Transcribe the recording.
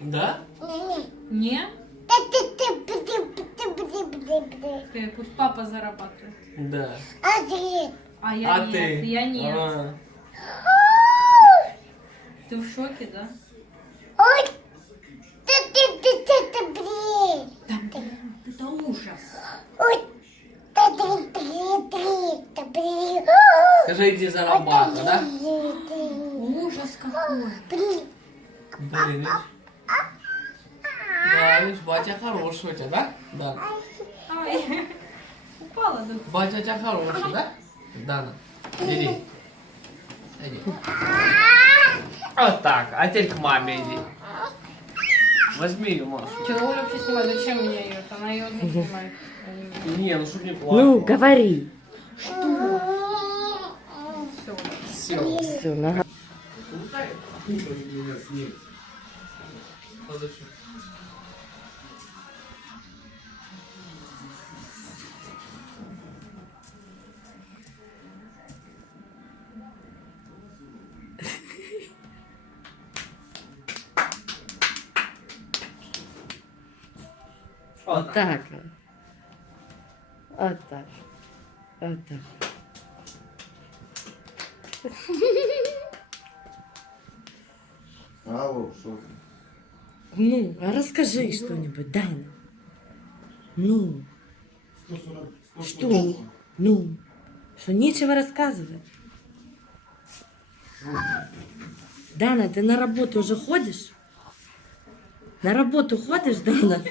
Да? Не? Ты, пусть папа зарабатывает. Да. А я А нет, ты? я нет. А. Ты в шоке, да? Это ужас. Скажи, иди зарабатывай, да? Ужас какой. Блин, видишь? Да, видишь, батя хороший у тебя, да? Да. Ай, упала тут. Батя у тебя хороший, да? Дана, иди. Иди. Вот так, а теперь к маме иди. Возьми ее, Машу. Че, Оля вообще снимает? Зачем меня ее? Она ее одну снимает. Не, ну чтоб не плакала. Ну, говори. Все. Все. Все, нога. Подожди. Вот так. Вот так. Вот так. Алло, что ты? Ну, а расскажи что-нибудь, Дана. Ну, 140, что? Ну, что нечего рассказывать. Дана, ты на работу уже ходишь? На работу ходишь, Дана?